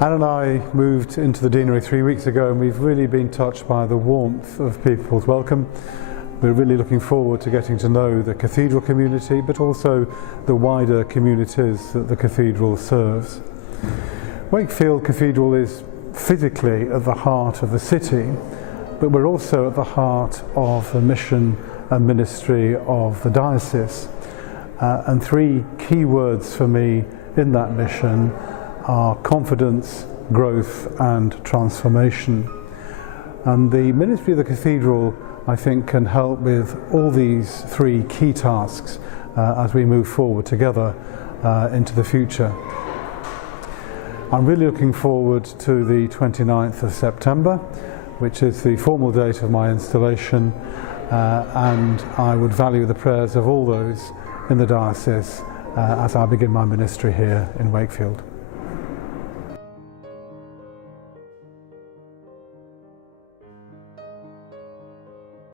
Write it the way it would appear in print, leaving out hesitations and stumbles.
Anne and I moved into the deanery 3 weeks ago, and we've really been touched by the warmth of people's welcome. We're really looking forward to getting to know the cathedral community, but also the wider communities that the cathedral serves. Wakefield Cathedral is physically at the heart of the city, but we're also at the heart of the mission and ministry of the diocese. And three key words for me in that mission are confidence, growth and transformation. And the ministry of the cathedral, I think, can help with all these three key tasks as we move forward together into the future. I'm really looking forward to the 29th of September, which is the formal date of my installation, and I would value the prayers of all those in the diocese as I begin my ministry here in Wakefield.